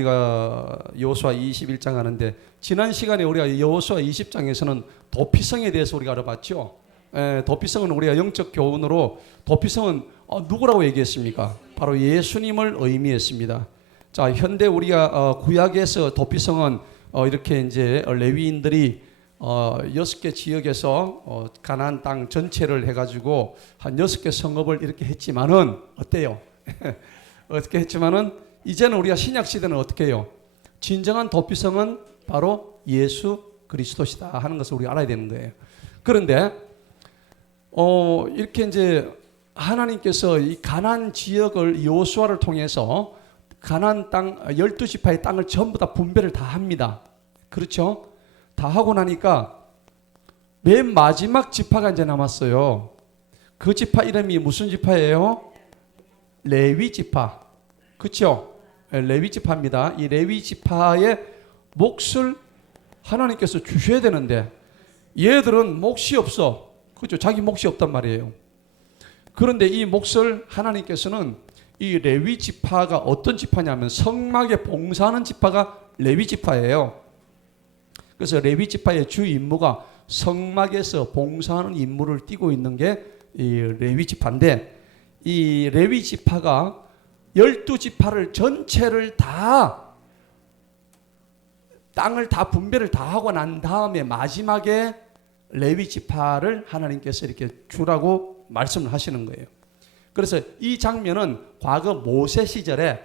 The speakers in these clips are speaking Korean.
우리가 여호수아 21장 하는데 지난 시간에 우리가 여호수아 20장에서는 도피성에 대해서 우리가 알아봤죠. 도피성은 우리가 영적 교훈으로 도피성은 누구라고 얘기했습니까? 바로 예수님을 의미했습니다. 자, 현대 우리가 구약에서 도피성은 이렇게 이제 레위인들이 6개 지역에서 가나안 땅 전체를 해가지고 한 6개 성읍을 이렇게 했지만은 어때요? 어떻게 했지만은 이제는 우리가 신약 시대는 어떻게 해요? 진정한 도피성은 바로 예수 그리스도시다 하는 것을 우리가 알아야 되는 거예요. 그런데 이렇게 이제 하나님께서 이 가나안 지역을 여호수아를 통해서 가나안 땅 12지파의 땅을 전부 다 분배를 다 합니다. 그렇죠? 다 하고 나니까 맨 마지막 지파가 이제 남았어요. 그 지파 이름이 무슨 지파예요? 레위 지파. 그렇죠? 레위 지파입니다. 이 레위 지파의 몫을 하나님께서 주셔야 되는데 얘들은 몫이 없어. 그렇죠? 자기 몫이 없단 말이에요. 그런데 이 몫을 하나님께서는 이 레위 지파가 어떤 지파냐면 성막에 봉사하는 지파가 레위 지파예요. 그래서 레위 지파의 주 임무가 성막에서 봉사하는 임무를 띠고 있는 게 이 레위 지파인데 이 레위 지파가 12지파를 전체를 다 땅을 다 분배를 다 하고 난 다음에 마지막에 레위 지파를 하나님께서 이렇게 주라고 말씀을 하시는 거예요. 그래서 이 장면은 과거 모세 시절에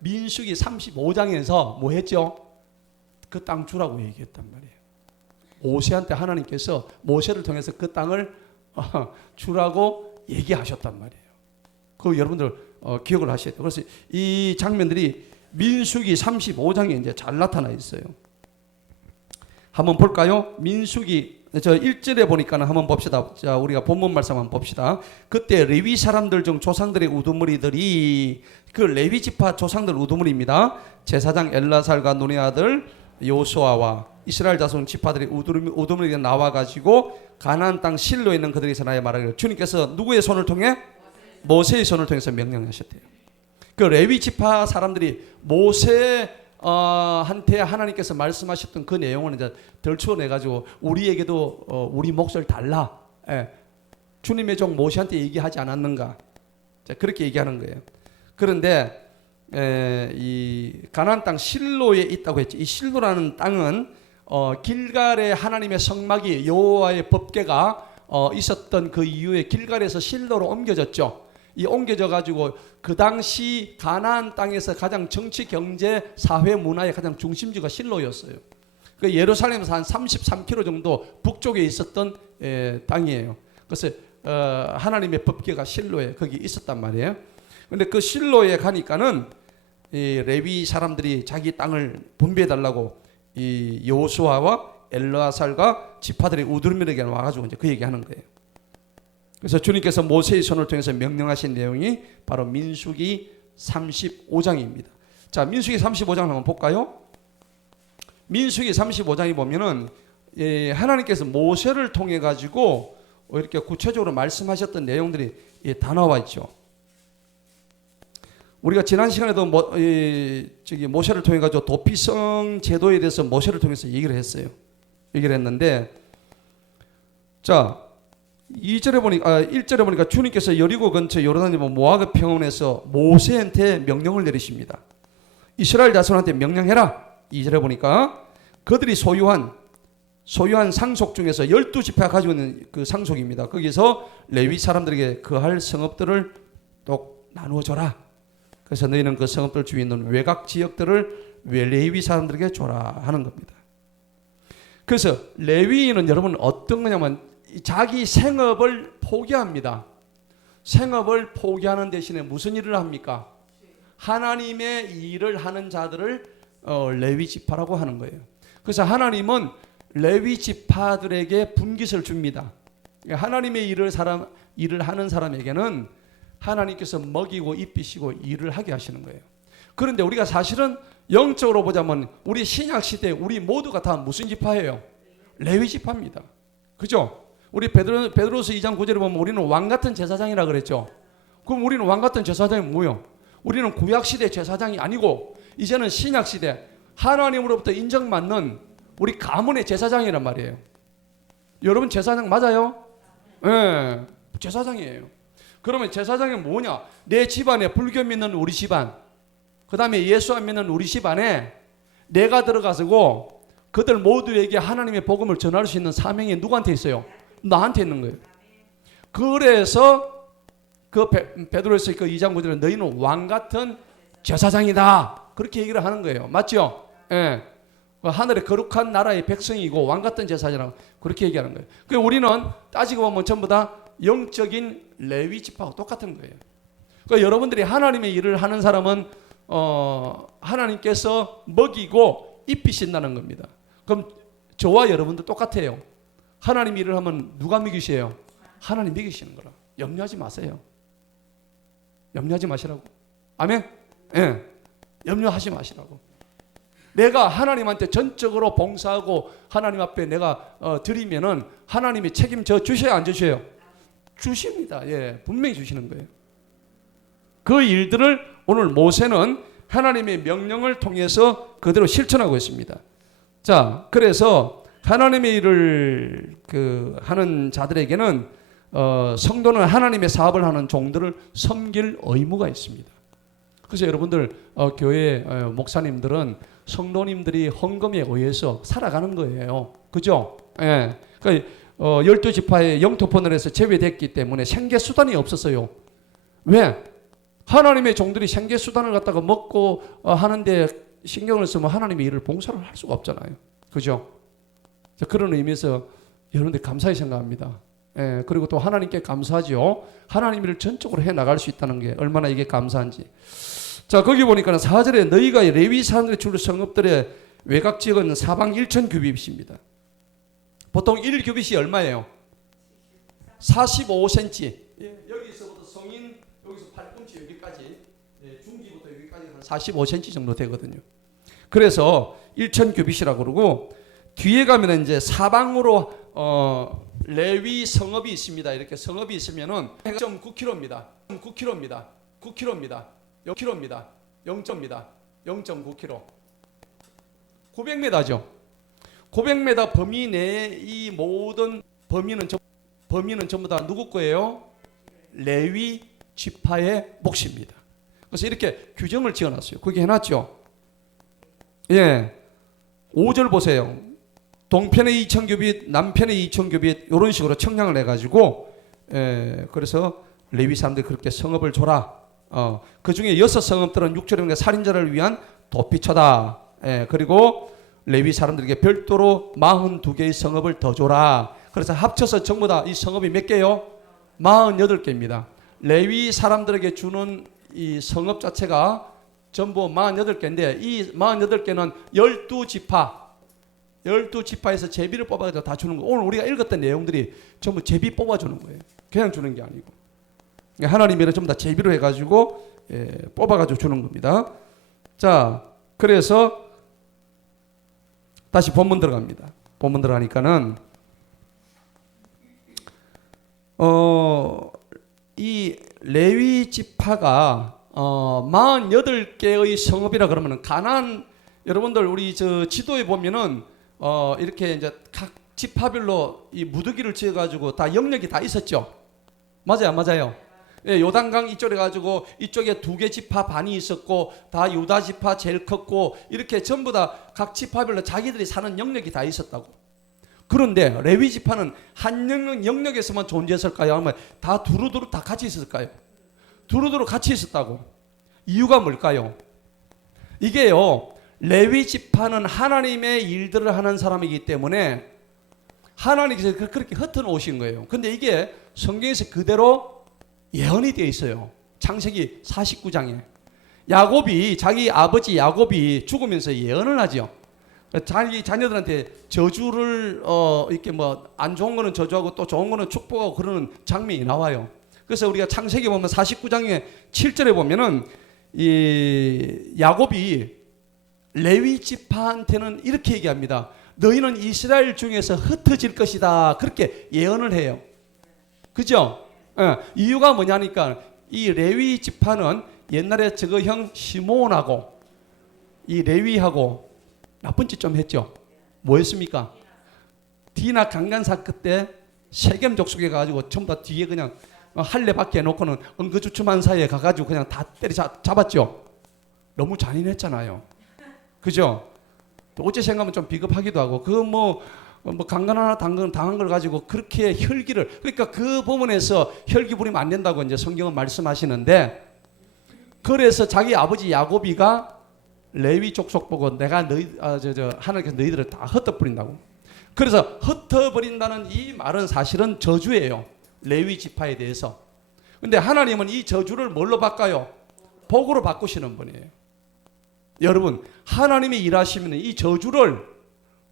민수기 35장에서 뭐 했죠? 그 땅 주라고 얘기했단 말이에요. 모세한테 하나님께서 모세를 통해서 그 땅을 주라고 얘기하셨단 말이에요. 그 여러분들 기억을 하셔야 돼요. 그래서 이 장면들이 민수기 35장에 이제 잘 나타나 있어요. 한번 볼까요? 민수기 1절에 보니까는 한번 봅시다. 자, 우리가 본문 말씀 한번 봅시다. 그때 레위 사람들 중 조상들의 우두머리들이 그 레위 지파 조상들 우두머리입니다. 제사장 엘라살과 눈의 아들 여호수아와 이스라엘 자손 지파들이 우두머리가 나와가지고 가나안 땅 실로에 있는 그들에게서 나의 말하기를 주님께서 누구의 손을 통해? 모세의 손을 통해서 명령하셨대요. 그 레위 지파 사람들이 모세 한테 하나님께서 말씀하셨던 그 내용을 이제 덜추어내가지고 우리에게도 우리 몫을 달라. 주님의 종 모세한테 얘기하지 않았는가? 자, 그렇게 얘기하는 거예요. 그런데 이 가나안 땅 실로에 있다고 했죠. 이 실로라는 땅은 길갈에 하나님의 성막이 여호와의 법궤가 있었던 그 이후에 길갈에서 실로로 옮겨졌죠. 이 옮겨져 가지고 그 당시 가나안 땅에서 가장 정치, 경제, 사회, 문화의 가장 중심지가 실로였어요. 그 예루살렘에서 한 33km 정도 북쪽에 있었던 땅이에요. 그래서 하나님의 법궤가 실로에 거기 있었단 말이에요. 근데 그 실로에 가니까는 이 레위 사람들이 자기 땅을 분배해 달라고 이 여호수아와 엘르아살과 지파들이 우두머리에게 와가지고 이제 그 얘기하는 거예요. 그래서 주님께서 모세의 손을 통해서 명령하신 내용이 바로 민수기 35장입니다. 자, 민수기 35장 한번 볼까요? 민수기 35장에 보면은 하나님께서 모세를 통해 가지고 이렇게 구체적으로 말씀하셨던 내용들이 다 나와 있죠. 우리가 지난 시간에도 모세를 통해 가지고 도피성 제도에 대해서 모세를 통해서 얘기를 했는데, 자, 1절에 보니까 주님께서 여리고 근처 요르단 지방 모압 평원에서 모세한테 명령을 내리십니다. 이스라엘 자손한테 명령해라. 2절에 보니까 그들이 소유한 상속 중에서 12지파가 가지고 있는 그 상속입니다. 거기서 레위 사람들에게 그할 성읍들을 또 나누어 줘라. 그래서 너희는 그 성읍들 주위에 있는 외곽 지역들을 레위 사람들에게 줘라 하는 겁니다. 그래서 레위인은 여러분 어떤 거냐면 자기 생업을 포기합니다. 생업을 포기하는 대신에 무슨 일을 합니까? 하나님의 일을 하는 자들을 레위 지파라고 하는 거예요. 그래서 하나님은 레위 지파들에게 분깃을 줍니다. 하나님의 일을 하는 사람에게는 하나님께서 먹이고 입히시고 일을 하게 하시는 거예요. 그런데 우리가 사실은 영적으로 보자면 우리 신약 시대에 우리 모두가 다 무슨 지파예요? 레위 지파입니다. 그죠? 우리 베드로서 2장 9절에 보면 우리는 왕 같은 제사장이라 그랬죠. 그럼 우리는 왕 같은 제사장이 뭐예요? 우리는 구약시대 제사장이 아니고 이제는 신약시대 하나님으로부터 인정받는 우리 가문의 제사장이란 말이에요. 여러분 제사장 맞아요? 예, 제사장이에요. 그러면 제사장이 뭐냐? 내 집안에 불교 믿는 우리 집안, 그 다음에 예수 안 믿는 우리 집안에 내가 들어가서고 그들 모두에게 하나님의 복음을 전할 수 있는 사명이 누구한테 있어요? 나한테 있는 거예요. 그래서 그 베드로에서 그 2장 9절에 너희는 왕 같은 제사장이다. 그렇게 얘기를 하는 거예요. 맞죠? 예. 하늘의 거룩한 나라의 백성이고 왕 같은 제사장이라고 그렇게 얘기하는 거예요. 그 우리는 따지고 보면 전부 다 영적인 레위 지파하고 똑같은 거예요. 그러니까 여러분들이 하나님의 일을 하는 사람은 하나님께서 먹이고 입히신다는 겁니다. 그럼 저와 여러분도 똑같아요. 하나님 일을 하면 누가 먹이세요? 하나님 먹이시는 거라. 염려하지 마세요. 염려하지 마시라고. 아멘? 예. 염려하지 마시라고. 내가 하나님한테 전적으로 봉사하고 하나님 앞에 내가 드리면은 하나님이 책임져 주셔야 안 주셔요? 주십니다. 예, 분명히 주시는 거예요. 그 일들을 오늘 모세는 하나님의 명령을 통해서 그대로 실천하고 있습니다. 자, 그래서 하나님의 일을 하는 자들에게는 성도는 하나님의 사업을 하는 종들을 섬길 의무가 있습니다. 그래서 여러분들 교회 목사님들은 성도님들이 헌금에 의해서 살아가는 거예요. 그죠? 예. 그러니까 12지파의 영토권을 해서 제외됐기 때문에 생계수단이 없었어요. 왜? 하나님의 종들이 생계수단을 갖다가 먹고 하는데 신경을 쓰면 하나님의 일을 봉사를 할 수가 없잖아요. 그죠? 그런 의미에서 여러분들 감사히 생각합니다. 예, 그리고 또 하나님께 감사하죠. 하나님 일을 전적으로 해 나갈 수 있다는 게 얼마나 이게 감사한지. 자, 거기 보니까 4절에 너희가 레위 사람들의 줄 성읍들의 외곽 지역은 사방 1,000규빗입니다. 보통 1규빗이 얼마예요? 45cm. 예, 여기서부터 성인 여기서 팔꿈치 여기까지, 중기부터 여기까지 한 45cm 정도 되거든요. 그래서 1,000규빗이라고 그러고 뒤에 가면 이제 사방으로 레위 성읍이 있습니다. 이렇게 성읍이 있으면은 0.9km입니다. 9km입니다. 9km입니다. 0km입니다. 0.9km. 900m죠. 900m 범위 내에 이 모든 범위는 전부 다 누구 거예요? 레위 지파의 몫입니다. 그래서 이렇게 규정을 지어놨어요. 그게 해놨죠. 예, 5절 보세요. 동편에 2,000규빗, 남편에 2,000규빗 이런 식으로 청량을 해가지고 그래서 레위 사람들이 그렇게 성읍을 줘라. 그 중에 6성읍들은 6절에 살인자를 위한 도피처다. 그리고 레위 사람들에게 별도로 42개의 성읍을 더 줘라. 그래서 합쳐서 전부 다 이 성읍이 몇 개요? 48개입니다. 레위 사람들에게 주는 이 성읍 자체가 전부 48개인데 이 48개는 12지파에서 제비를 뽑아서 다 주는 거. 오늘 우리가 읽었던 내용들이 전부 제비 뽑아주는 거예요. 그냥 주는 게 아니고. 하나님이 전부 다 제비로 해가지고 뽑아가지고 주는 겁니다. 자, 그래서 다시 본문 들어갑니다. 본문 들어가니까는 이 레위 지파가 48개의 성읍이라 그러면은 가나안 여러분들 우리 저 지도에 보면은 이렇게 이제 각 지파별로 이 무더기를 지어가지고 다 영역이 다 있었죠. 맞아요, 맞아요. 예, 요단강 이쪽에 가지고 이쪽에 2개 지파 반이 있었고 다 유다 지파 제일 컸고 이렇게 전부 다 각 지파별로 자기들이 사는 영역이 다 있었다고. 그런데 레위 지파는 한 영역에서만 존재했을까요? 아니면 다 두루두루 다 같이 있었을까요? 두루두루 같이 있었다고. 이유가 뭘까요? 이게요, 레위 지파는 하나님의 일들을 하는 사람이기 때문에 하나님께서 그렇게 흩어놓으신 거예요. 근데 이게 성경에서 그대로 예언이 되어 있어요. 창세기 49장에 야곱이 자기 아버지 야곱이 죽으면서 예언을 하죠. 자기 자녀들한테 저주를 이렇게 뭐 안 좋은 거는 저주하고 또 좋은 거는 축복하고 그러는 장면이 나와요. 그래서 우리가 창세기 보면 49장의 7절에 보면은 이 야곱이 레위 지파한테는 이렇게 얘기합니다. 너희는 이스라엘 중에서 흩어질 것이다. 그렇게 예언을 해요. 그죠? 이유가 뭐냐니까 이 레위 지파는 옛날에 저거 형 시므온하고 이 레위하고 나쁜 짓 좀 했죠. 뭐였습니까? 디나 강간 사건 때 세겜 족속에 가가지고 전부 다 뒤에 그냥 할례 밖에 해놓고는 응거주춤한 사이에 가가지고 그냥 다 때려 잡았죠. 너무 잔인했잖아요. 그죠? 또 어째 생각하면 좀 비겁하기도 하고 그 뭐 강간 하나 당한 걸 가지고 그렇게 혈기를, 그러니까 그 부분에서 혈기 부리면 안 된다고 이제 성경은 말씀하시는데, 그래서 자기 아버지 야곱이가 레위 족속 보고 내가 하나님께서 너희들을 다 흩어버린다고. 그래서 흩어버린다는 이 말은 사실은 저주예요. 레위 지파에 대해서. 근데 하나님은 이 저주를 뭘로 바꿔요? 복으로 바꾸시는 분이에요. 여러분, 하나님이 일하시면 이 저주를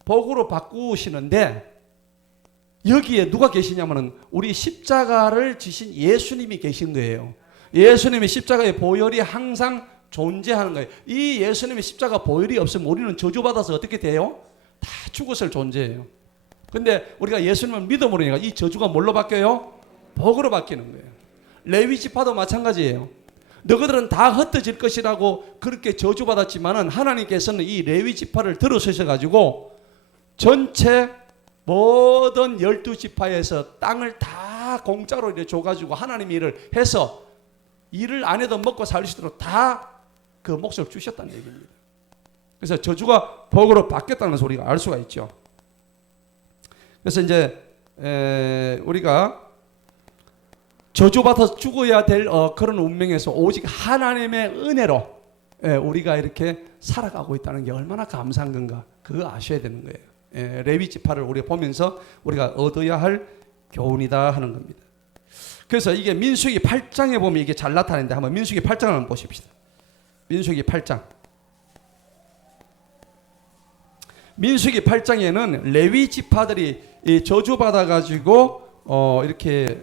복으로 바꾸시는데, 여기에 누가 계시냐면은 우리 십자가를 지신 예수님이 계신 거예요. 예수님의 십자가의 보혈이 항상 존재하는 거예요. 이 예수님의 십자가 보혈이 없으면 우리는 저주받아서 어떻게 돼요? 다 죽었을 존재예요. 근데 우리가 예수님을 믿어버리니까 이 저주가 뭘로 바뀌어요? 복으로 바뀌는 거예요. 레위 지파도 마찬가지예요. 너희들은 다 흩어질 것이라고 그렇게 저주받았지만은 하나님께서는 이 레위 지파를 들어서셔가지고 전체 모든 12지파에서 땅을 다 공짜로 이렇게 줘가지고 하나님이 일을 해서 일을 안 해도 먹고 살 수 있도록 다 그 몫을 주셨다는 얘기입니다. 그래서 저주가 복으로 바뀌었다는 것을 우리가 알 수가 있죠. 그래서 이제 우리가 저주받아서 죽어야 될 그런 운명에서 오직 하나님의 은혜로 우리가 이렇게 살아가고 있다는 게 얼마나 감사한 건가, 그거 아셔야 되는 거예요. 레위 지파를 우리가 보면서 우리가 얻어야 할 교훈이다 하는 겁니다. 그래서 이게 민수기 8장에 보면 이게 잘 나타나는데 한번 민수기 8장을 한번 보십시다. 민수기 8장. 민수기 8장에는 레위 지파들이 저주받아 가지고 이렇게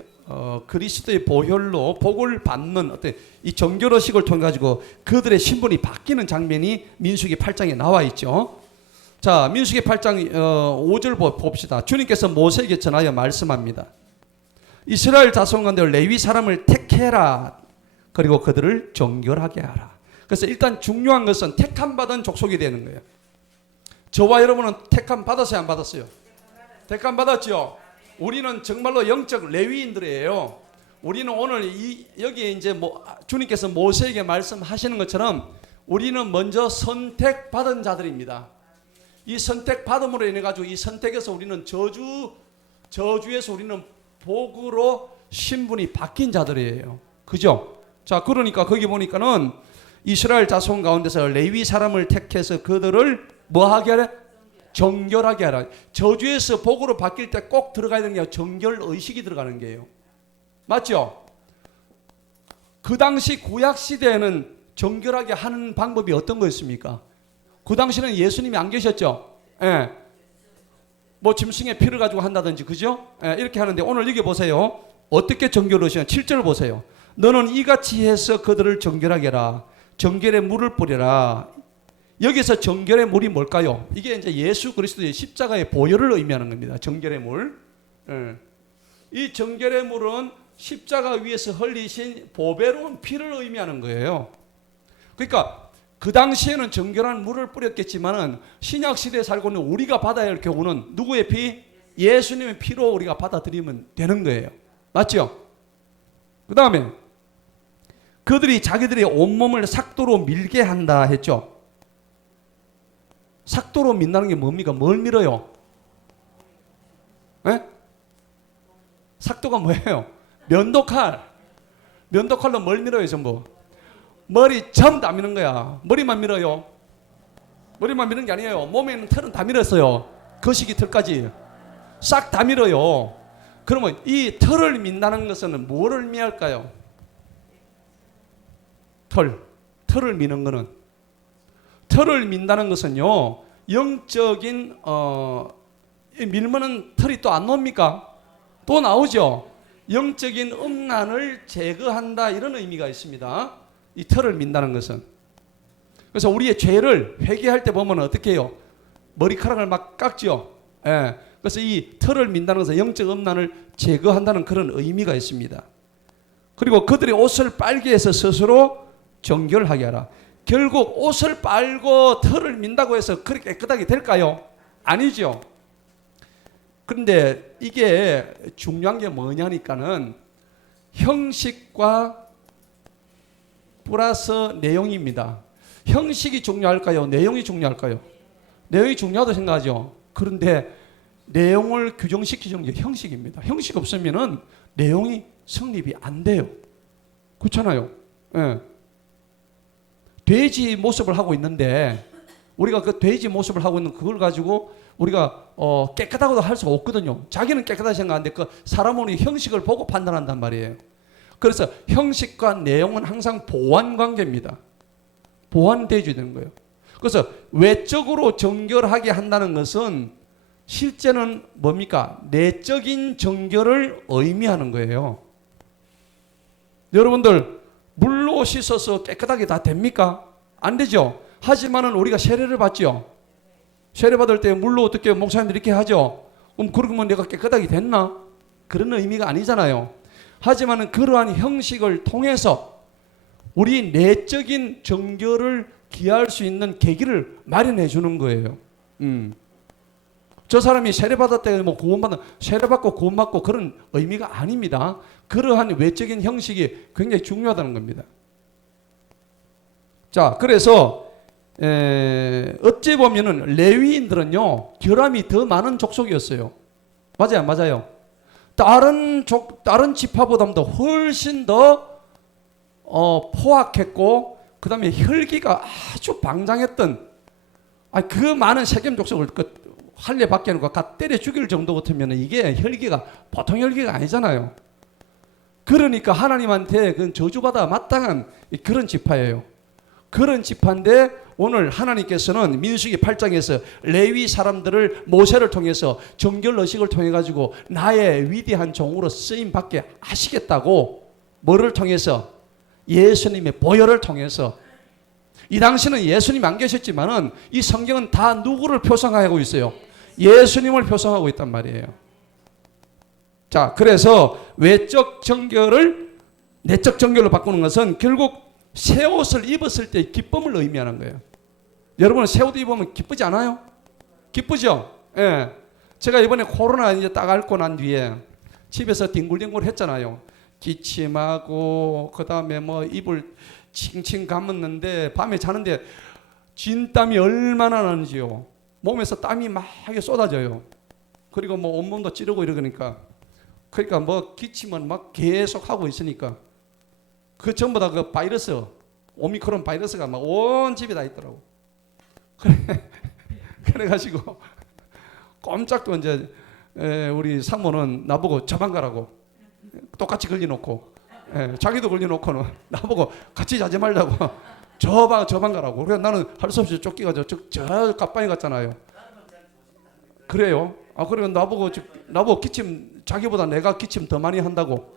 그리스도의 보혈로 복을 받는 어떤 이 정결의식을 통해 가지고 그들의 신분이 바뀌는 장면이 민수기 8장에 나와 있죠. 자, 민수기 8장 5절 봅시다. 주님께서 모세에게 전하여 말씀합니다. 이스라엘 자손 가운데 레위 사람을 택해라. 그리고 그들을 정결하게 하라. 그래서 일단 중요한 것은 택함 받은 족속이 되는 거예요. 저와 여러분은 택함 받았어요, 안 받았어요? 택함 받았죠. 우리는 정말로 영적 레위인들이에요. 우리는 오늘 여기에 이제 주님께서 모세에게 말씀하시는 것처럼 우리는 먼저 선택받은 자들입니다. 이 선택받음으로 인해 가지고 이 선택에서 우리는 저주에서 우리는 복으로 신분이 바뀐 자들이에요. 그죠? 자, 그러니까 거기 보니까는 이스라엘 자손 가운데서 레위 사람을 택해서 그들을 뭐 하게 하라? 정결하게 하라. 저주에서 복으로 바뀔 때 꼭 들어가야 되는 게 정결 의식이 들어가는 거예요. 맞죠? 그 당시 구약 시대에는 정결하게 하는 방법이 어떤 거였습니까? 그 당시는 예수님이 안 계셨죠. 예. 뭐 짐승의 피를 가지고 한다든지, 그죠? 예, 이렇게 하는데 오늘 여기 보세요. 어떻게 정결하시냐? 7절 보세요. 너는 이같이 해서 그들을 정결하게 하라. 정결의 물을 뿌려라. 여기서 정결의 물이 뭘까요? 이게 이제 예수 그리스도의 십자가의 보혈을 의미하는 겁니다. 정결의 물. 예. 이 정결의 물은 십자가 위에서 흘리신 보배로운 피를 의미하는 거예요. 그러니까 그 당시에는 정결한 물을 뿌렸겠지만은 신약 시대에 살고 있는 우리가 받아야 할 경우는 누구의 피? 예수님의 피로 우리가 받아들이면 되는 거예요. 맞죠? 그 다음에 그들이 자기들의 온몸을 삭도로 밀게 한다 했죠. 삭도로 민다는 게 뭡니까? 뭘 밀어요? 에? 삭도가 뭐예요? 면도칼. 면도칼로 뭘 밀어요, 전부? 머리 전부 다 미는 거야. 머리만 밀어요. 머리만 미는 게 아니에요. 몸에 있는 털은 다 밀었어요. 거시기 털까지. 싹 다 밀어요. 그러면 이 털을 민다는 것은 뭐를 미할까요? 털을 미는 거는. 털을 민다는 것은요, 영적인 밀면은 털이 또 안 나옵니까? 또 나오죠. 영적인 음란을 제거한다, 이런 의미가 있습니다. 이 털을 민다는 것은. 그래서 우리의 죄를 회개할 때 보면 어떻게 해요? 머리카락을 막 깎죠. 예. 그래서 이 털을 민다는 것은 영적 음란을 제거한다는 그런 의미가 있습니다. 그리고 그들의 옷을 빨게 해서 스스로 정결을 하게 하라. 결국 옷을 빨고 털을 민다고 해서 그렇게 깨끗하게 될까요? 아니죠. 그런데 이게 중요한 게 뭐냐니까는 형식과 플러스 내용입니다. 형식이 중요할까요? 내용이 중요할까요? 내용이 중요하다고 생각하죠. 그런데 내용을 규정시키는 게 형식입니다. 형식 없으면은 내용이 성립이 안 돼요. 그렇잖아요. 예. 돼지 모습을 하고 있는데 우리가 그 돼지 모습을 하고 있는 그걸 가지고 우리가 깨끗하고도 할 수가 없거든요. 자기는 깨끗하게 생각하는데 그 사람은 형식을 보고 판단한단 말이에요. 그래서 형식과 내용은 항상 보완 관계입니다. 보완되어야 되는 거예요. 그래서 외적으로 정결하게 한다는 것은 실제는 뭡니까? 내적인 정결을 의미하는 거예요. 여러분들 물로 씻어서 깨끗하게 다 됩니까? 안 되죠. 하지만은 우리가 세례를 받죠. 세례 받을 때 물로 어떻게 목사님들이 이렇게 하죠. 그럼 그러면 내가 깨끗하게 됐나? 그런 의미가 아니잖아요. 하지만은 그러한 형식을 통해서 우리 내적인 정결을 기할 수 있는 계기를 마련해 주는 거예요. 저 사람이 세례받았다 뭐 구원받는 세례받고 구원받고 그런 의미가 아닙니다. 그러한 외적인 형식이 굉장히 중요하다는 겁니다. 자, 그래서 어찌 보면은 레위인들은요 결함이 더 많은 족속이었어요. 맞아요, 맞아요. 다른 지파보다도 훨씬 더 포악했고 그 다음에 혈기가 아주 방장했던 그 많은 세겜 족속을 할례 받게 해놓고 가 때려 죽일 정도 같으면 이게 혈기가 보통 혈기가 아니잖아요. 그러니까 하나님한테 그 저주받아 마땅한 그런 지파예요. 그런 지파인데 오늘 하나님께서는 민수기 8장에서 레위 사람들을 모세를 통해서 정결 의식을 통해 가지고 나의 위대한 종으로 쓰임 받게 하시겠다고 뭐를 통해서 예수님의 보혈을 통해서 이 당시는 예수님 안 계셨지만은 이 성경은 다 누구를 표상하고 있어요? 예수님을 표상하고 있단 말이에요. 자, 그래서 외적 정결을 내적 정결로 바꾸는 것은 결국 새 옷을 입었을 때 기쁨을 의미하는 거예요. 여러분은 새 옷 입으면 기쁘지 않아요? 기쁘죠? 예. 제가 이번에 코로나 이제 딱 앓고 난 뒤에 집에서 뒹굴뒹굴 했잖아요. 기침하고 그다음에 뭐 입을 칭칭 감았는데 밤에 자는데 진땀이 얼마나 나는지요. 몸에서 땀이 막 쏟아져요. 그리고 뭐 온몸도 찌르고 이러니까 그러니까 뭐 기침은 막 계속 하고 있으니까 그 전부 다 그 바이러스 오미크론 바이러스가 막 온 집에 다 있더라고. 그래가지고 꼼짝도 이제 우리 사모는 나보고 저방 가라고 똑같이 걸려놓고 자기도 걸려놓고는 나보고 같이 자지 말라고 저방 가라고. 그래서 나는 할 수 없이 쫓겨가지고 저 갑방에 갔잖아요. 그래요? 그리고 나보고 기침 자기보다 내가 기침 더 많이 한다고.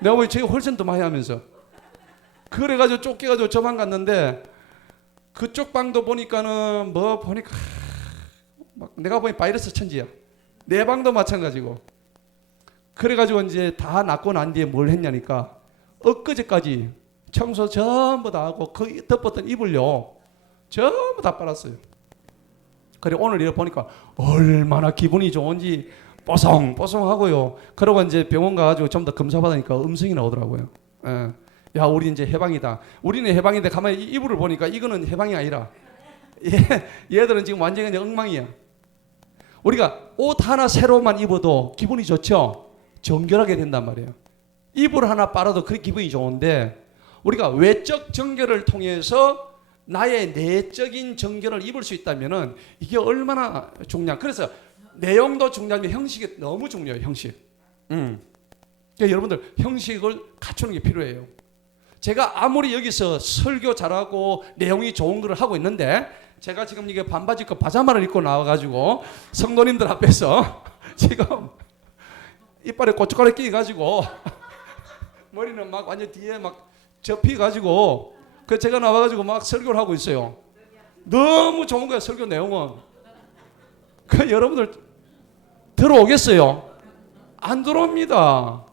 내가 보기 제가 훨씬 더 많이 하면서. 그래가지고 쫓겨가지고 저방 갔는데 그쪽 방도 보니까는 뭐 보니까 막 내가 보니 바이러스 천지야. 내 방도 마찬가지고. 그래가지고 이제 다 낫고 난 뒤에 뭘 했냐니까 엊그제까지 청소 전부 다 하고 그 덮었던 이불요 전부 다 빨았어요. 그래 오늘 이래 보니까 얼마나 기분이 좋은지 뽀송뽀송하고요. 그러고 이제 병원 가가지고 좀 더 검사 받으니까 음성이 나오더라고요. 야, 우리 이제 해방이다. 우리는 해방인데 가만히 이불을 보니까 이거는 해방이 아니라 얘들은 지금 완전히 그냥 엉망이야. 우리가 옷 하나 새로만 입어도 기분이 좋죠. 정결하게 된단 말이에요. 이불 하나 빨아도 그 기분이 좋은데 우리가 외적 정결을 통해서 나의 내적인 정결을 입을 수 있다면은 이게 얼마나 중요한. 그래서 내용도 중요하지만 형식이 너무 중요해요. 형식. 그러니까 여러분들 형식을 갖추는 게 필요해요. 제가 아무리 여기서 설교 잘하고 내용이 좋은 거를 하고 있는데 제가 지금 이게 반바지 입고 파자마를 입고 나와가지고 성도님들 앞에서 지금 이빨에 고춧가루 끼가지고 머리는 막 완전 뒤에 막 접히가지고 그 제가 나와가지고 막 설교를 하고 있어요. 너무 좋은 거야 설교 내용은. 그 여러분들 들어오겠어요? 안 들어옵니다.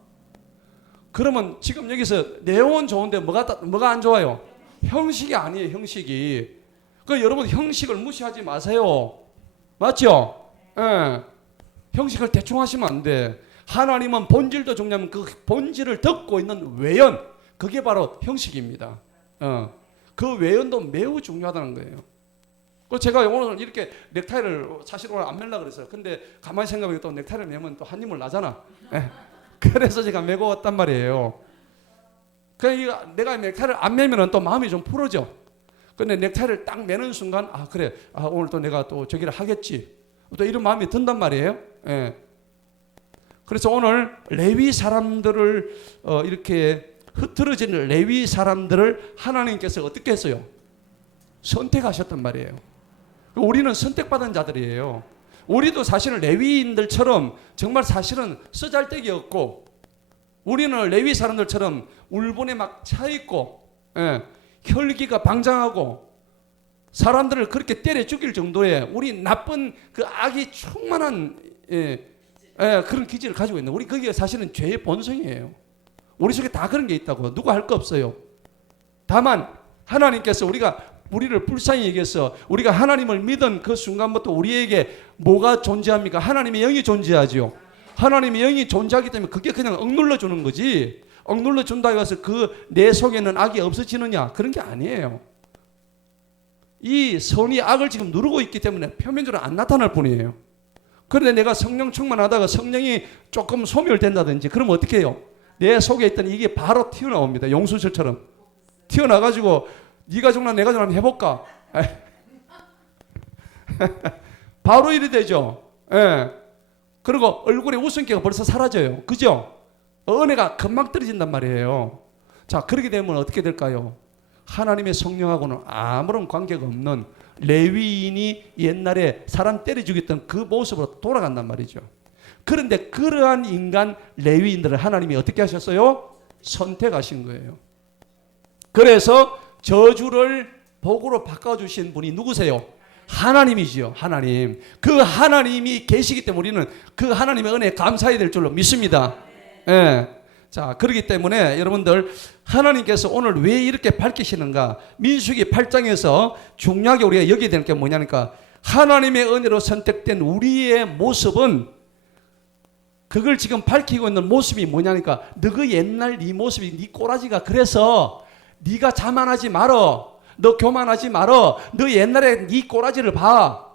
그러면 지금 여기서 내용은 좋은데 뭐가 안 좋아요? 형식이 아니에요. 형식이. 그 여러분 형식을 무시하지 마세요. 맞죠? 예. 형식을 대충 하시면 안 돼. 하나님은 본질도 중요하면 그 본질을 덮고 있는 외연, 그게 바로 형식입니다. 그 외연도 매우 중요하다는 거예요. 그 제가 오늘 이렇게 넥타이를 사실 오늘 안 매려고 그랬어요. 근데 가만히 생각해보면 또 넥타이를 매면 또 한님을 나잖아. 예. 그래서 제가 매고 왔단 말이에요. 그러니까 내가 넥타이를 안 매면 또 마음이 좀 풀어져. 근데 넥타이를 딱 매는 순간 아 그래, 아 오늘 또 내가 또 저기를 하겠지, 또 이런 마음이 든단 말이에요. 예. 그래서 오늘 레위 사람들을 이렇게 흐트러진 레위 사람들을 하나님께서 어떻게 했어요? 선택하셨단 말이에요. 우리는 선택받은 자들이에요. 우리도 사실은 레위인들처럼 정말 사실은 쓰잘데기 없고, 우리는 레위 사람들처럼 울분에 막 차있고, 예, 혈기가 방장하고 사람들을 그렇게 때려 죽일 정도의 우리 나쁜 그 악이 충만한 그런 기질을 가지고 있는, 우리 그게 사실은 죄의 본성이에요. 우리 속에 다 그런 게 있다고. 누가 할 거 없어요. 다만 하나님께서 우리를 불쌍히 여겨서 우리가 하나님을 믿은 그 순간부터 우리에게 뭐가 존재합니까? 하나님의 영이 존재하죠. 하나님의 영이 존재하기 때문에 그게 그냥 억눌러 주는 거지, 억눌러 준다고 해서 그 내 속에는 악이 없어지느냐, 그런 게 아니에요. 이 선이 악을 지금 누르고 있기 때문에 표면적으로 안 나타날 뿐이에요. 그런데 내가 성령 충만하다가 성령이 조금 소멸된다든지 그러면 어떻게 해요? 내 속에 있던 이게 바로 튀어나옵니다. 용수철처럼 튀어나가지고 네가 죽나 내가 죽나 해볼까? 바로 이래 되죠. 예. 그리고 얼굴에 웃음기가 벌써 사라져요. 그죠? 은혜가 금방 떨어진단 말이에요. 자, 그렇게 되면 어떻게 될까요? 하나님의 성령하고는 아무런 관계가 없는 레위인이 옛날에 사람 때려 죽였던 그 모습으로 돌아간단 말이죠. 그런데 그러한 인간 레위인들을 하나님이 어떻게 하셨어요? 선택하신 거예요. 그래서 저주를 복으로 바꿔주신 분이 누구세요? 하나님이지요. 하나님. 그 하나님이 계시기 때문에 우리는 그 하나님의 은혜에 감사해야 될 줄로 믿습니다. 예. 자, 그렇기 때문에 여러분들, 하나님께서 오늘 왜 이렇게 밝히시는가? 민수기 8장에서 중요하게 우리가 여기야 되는 게 뭐냐니까, 하나님의 은혜로 선택된 우리의 모습은, 그걸 지금 밝히고 있는 모습이 뭐냐니까, 너 그 옛날 네 모습이, 네 꼬라지가 그래서 네가 자만하지 말어, 너 교만하지 말어, 너 옛날에 네 꼬라지를 봐.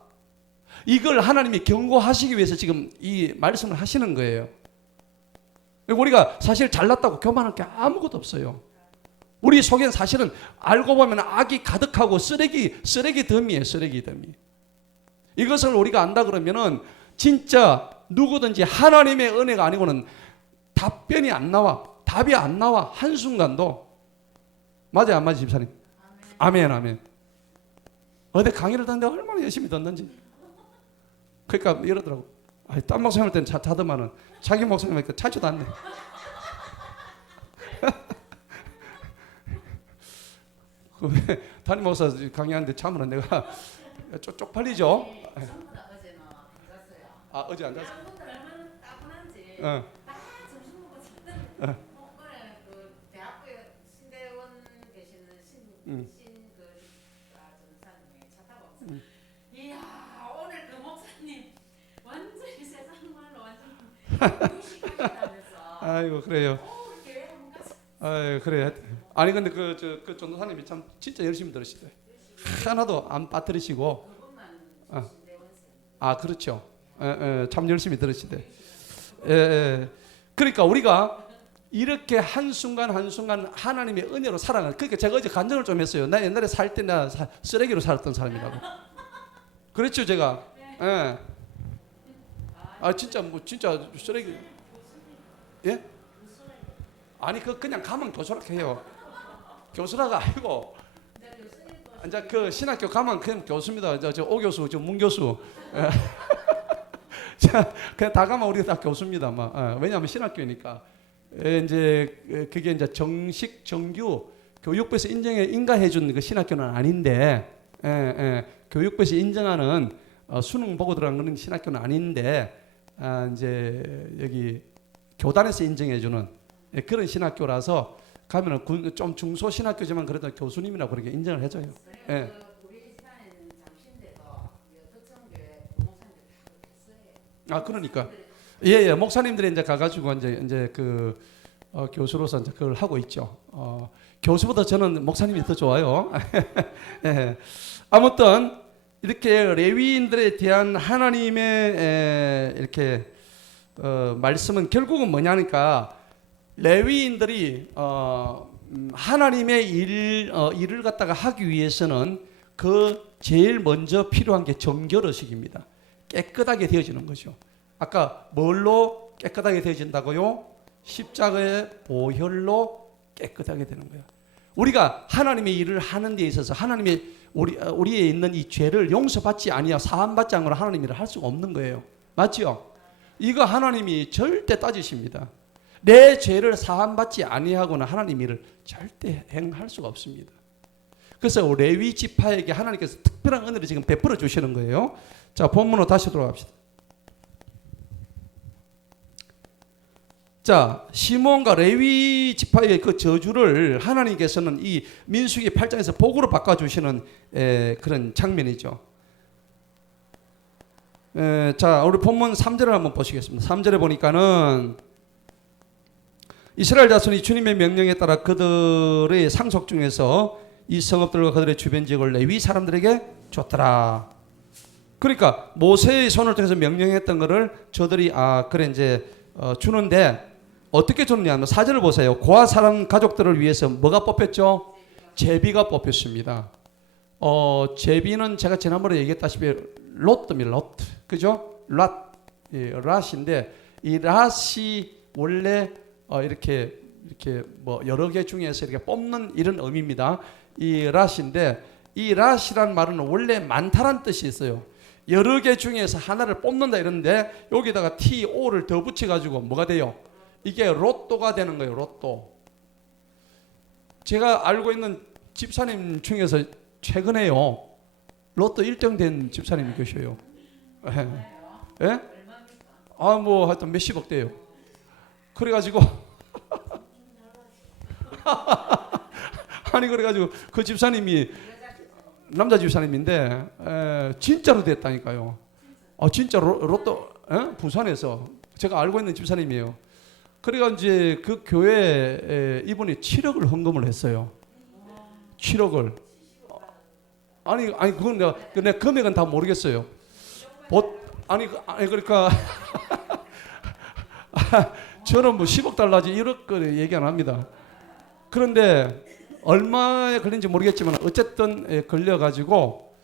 이걸 하나님이 경고하시기 위해서 지금 이 말씀을 하시는 거예요. 우리가 사실 잘났다고 교만할 게 아무것도 없어요. 우리 속엔 사실은 알고 보면 악이 가득하고 쓰레기 덤이에요. 쓰레기 더미. 이것을 우리가 안다 그러면은 진짜 누구든지 하나님의 은혜가 아니고는 답변이 안 나와. 답이 안 나와. 한순간도. 맞아요, 안 맞아요, 집사님? 아멘, 아멘. 어디 강의를 듣는데 얼마나 열심히 듣는지. 그러니까 이러더라고. 딴 목사님 할 때는 자더만은 자기 목사님 할 때 차지도 않네. 담임 목사 강의하는데 참으로 내가 쪽팔리죠. 아, 어제 안 잤어. 얼마나 따분한지. 어. 점심 먹고 잤더니 오늘 그 대학교에 신대원 계시는 전사님이 차 타고 왔어요. 이야, 오늘 그 목사님 완전히 세상말로 완전 무식하시다면서. 아이고, 그래요. 교회 한번 가서. 아유, 그래. 아니 근데 그 전도사님이 참 진짜 열심히 들으시대. 하나도 안 빠뜨리시고. 그것만 신대원생. 아, 그렇죠. 참 열심히 들으시대. 그러니까 우리가 이렇게 한순간 한순간 하나님의 은혜로 살아가는, 그러니까 제가 어제 간증을 좀 했어요. 나 옛날에 살 때 나 쓰레기로 살았던 사람이라고. 그랬죠, 제가. 예. 아, 진짜 진짜 쓰레기. 예? 아니 그냥 가면 교수라고 해요. 교수라가 아니고 이제 그 신학교 가면 그냥 교수입니다. 저 오 교수, 저 문 교수. 자, 그냥 다 가면 우리가 다 교수입니다. 왜냐하면 신학교니까. 이제 그게 이제 정식 정규 교육부에서 인가해 준 그 신학교는 아닌데, 교육부에서 인정하는 수능 보고 들어간 그런 신학교는 아닌데, 이제 여기 교단에서 인정해 주는 그런 신학교라서 가면은 좀 중소신학교지만 그래도 교수님이라고 그렇게 인정을 해줘요. 예. 우리 집안에는 장신대도 여도청교회 부목사님들 다 그렇게 했어요. 그러니까 예, 목사님들이 이제 가가지고 이제 그 교수로서 이제 그걸 하고 있죠. 교수보다 저는 목사님이 더 좋아요. 예. 아무튼 이렇게 레위인들에 대한 하나님의 이렇게 말씀은 결국은 뭐냐니까 레위인들이 하나님의 일을 갖다가 하기 위해서는 그 제일 먼저 필요한 게 정결의식입니다. 깨끗하게 되어지는 거죠. 아까 뭘로 깨끗하게 되어진다고요? 십자가의 보혈로 깨끗하게 되는 거예요. 우리가 하나님의 일을 하는 데 있어서 하나님의 우리에 있는 이 죄를 용서받지 아니하 사함받지 않고는 하나님 일을 할 수가 없는 거예요. 맞죠? 이거 하나님이 절대 따지십니다. 내 죄를 사함받지 아니하고는 하나님 일을 절대 행할 수가 없습니다. 그래서 레위 지파에게 하나님께서 특별한 은혜를 지금 베풀어 주시는 거예요. 자, 본문으로 다시 돌아갑시다. 자, 시몬과 레위 지파의 그 저주를 하나님께서는 이 민수기 8장에서 복으로 바꿔주시는 그런 장면이죠. 자, 우리 본문 3절을 한번 보시겠습니다. 3절에 보니까는 이스라엘 자손이 주님의 명령에 따라 그들의 상속 중에서 이 성읍들과 그들의 주변 지역을 레위 사람들에게 줬더라. 그러니까 모세의 손을 통해서 명령했던 것을 저들이 그래 이제 주는데 어떻게 줬느냐? 4절을 보세요. 고아 사람 가족들을 위해서 뭐가 뽑혔죠? 제비가 뽑혔습니다. 제비는 제가 지난번에 얘기했다시피 롯입니다. 롯. 그죠? 랏인데 이 랏이 원래 이렇게 뭐 여러 개 중에서 이렇게 뽑는 이런 의미입니다. 이 랏인데 이 랏이란 말은 원래 많다란 뜻이 있어요. 여러 개 중에서 하나를 뽑는다 이러는데 여기다가 TO를 더 붙여가지고 뭐가 돼요? 이게 로또가 되는 거예요. 로또. 제가 알고 있는 집사님 중에서 최근에요. 로또 1등 된 집사님이 계셔요. 예? 뭐 하여튼 몇십억 대요. 그래가지고 아니 그래가지고 그 집사님이 남자 집사님인데 진짜로 됐다니까요. 진짜 로또 부산에서 제가 알고 있는 집사님이에요. 그래가 이제 그 교회에 이분이 7억을 헌금을 했어요. 7억을. 아니 그건 내가 금액은 다 모르겠어요. 그러니까 저는 뭐 10억 달러지 1억 그 얘기 안 합니다. 그런데 얼마에 걸린지 모르겠지만 어쨌든 걸려가지고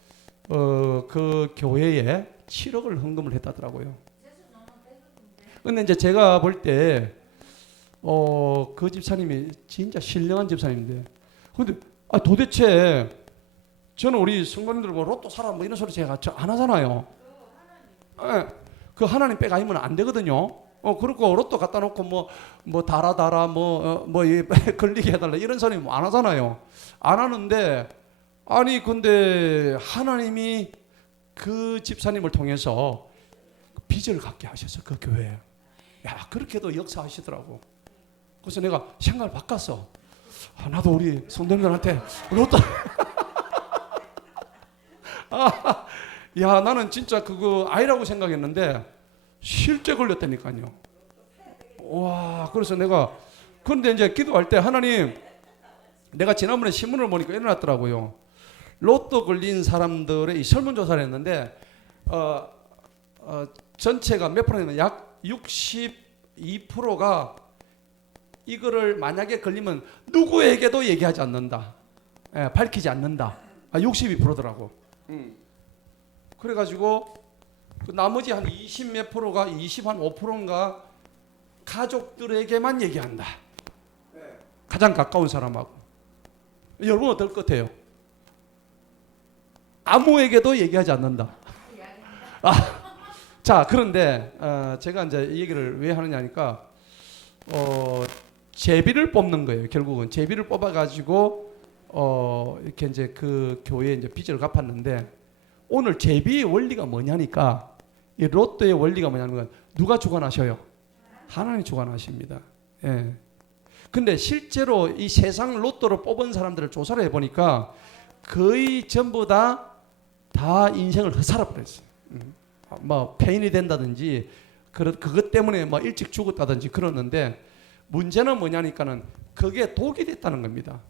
그 교회에 7억을 헌금을 했다더라고요. 근데 이제 제가 볼 때 그 집사님이 진짜 신령한 집사님인데 근데 도대체 저는 우리 성도님들 뭐 로또 사라 뭐 이런 소리 제가 안 하잖아요. 그 하나님 빼가 아니면 안 되거든요. 그리고 로또 갖다 놓고 뭐 달아 뭐 걸리게 해달라 이런 소리 뭐 안 하잖아요. 안 하는데 근데 하나님이 그 집사님을 통해서 빚을 갚게 하셔서 그 교회에 그렇게도 역사하시더라고. 그래서 내가 생각을 바꿨어. 나도 우리 성도님들한테 로또 나는 진짜 그거 아니라고 생각했는데 실제 걸렸다니까요. 와, 그래서 그런데 이제 기도할 때 하나님, 내가 지난번에 신문을 보니까 일어났더라고요. 로또 걸린 사람들의 설문조사를 했는데 전체가 몇 프로냐면 약 62%가 이거를 만약에 걸리면 누구에게도 얘기하지 않는다. 밝히지 않는다. 62%더라고. 그래가지고 그 나머지 한 20 몇 프로가 25%인가 가족들에게만 얘기한다. 가장 가까운 사람하고. 여러분 어떨 것 같아요? 아무에게도 얘기하지 않는다. 자, 그런데 제가 이제 이 얘기를 왜 하느냐 하니까 제비를 뽑는 거예요. 결국은 제비를 뽑아가지고 이렇게 이제 그 교회에 이제 빚을 갚았는데 오늘 제비의 원리가 뭐냐니까 이 로또의 원리가 뭐냐는 건 누가 주관하셔요? 하나님이 주관하십니다. 예. 근데 실제로 이 세상 로또로 뽑은 사람들을 조사를 해보니까 거의 전부 다 인생을 헛살아버렸어요. 뭐 폐인이 된다든지 그것 때문에 뭐 일찍 죽었다든지 그러는데, 문제는 뭐냐니까는 그게 독이 됐다는 겁니다.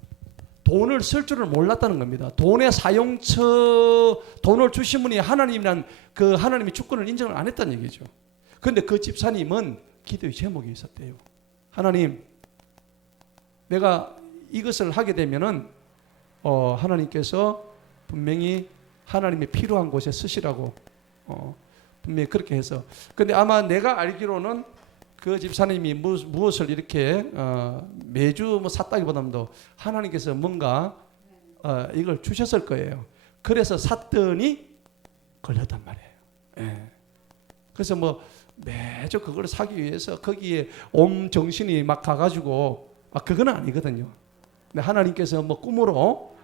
돈을 쓸 줄을 몰랐다는 겁니다. 돈의 사용처, 돈을 주신 분이 하나님이란 그 하나님의 주권을 인정을 안 했다는 얘기죠. 그런데 그 집사님은 기도의 제목이 있었대요. 하나님, 내가 이것을 하게 되면은 하나님께서 분명히 하나님의 필요한 곳에 쓰시라고 분명히 그렇게 해서. 근데 아마 내가 알기로는 그 집사님이 무엇을 이렇게 매주 뭐 샀다기보다도 하나님께서 뭔가 이걸 주셨을 거예요. 그래서 샀더니 걸렸단 말이에요. 예. 그래서 뭐 매주 그걸 사기 위해서 거기에 온 정신이 막 가가지고 그건 아니거든요. 근데 하나님께서 뭐 꿈으로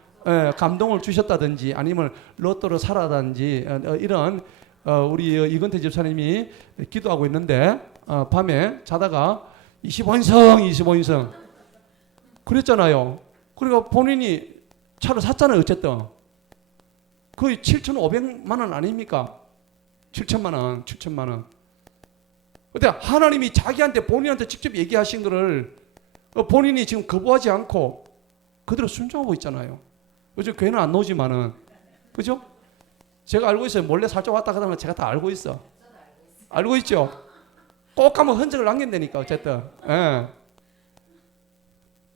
감동을 주셨다든지 아니면 로또를 사라든지 이런 우리 이건태 집사님이 기도하고 있는데 밤에 자다가 25인승 그랬잖아요. 그러니까 본인이 차를 샀잖아요. 어쨌든 거의 7,500만 원 아닙니까? 7천만 원. 근데 하나님이 자기한테 본인한테 직접 얘기하신 거를 본인이 지금 거부하지 않고 그대로 순종하고 있잖아요. 요즘 교회는 안 나오지만은, 그죠? 제가 알고 있어요. 몰래 살짝 왔다 갔다 하면 제가 다 알고 있어. 알고 있죠? 꼭 가면 흔적을 남긴다니까, 어쨌든. 예.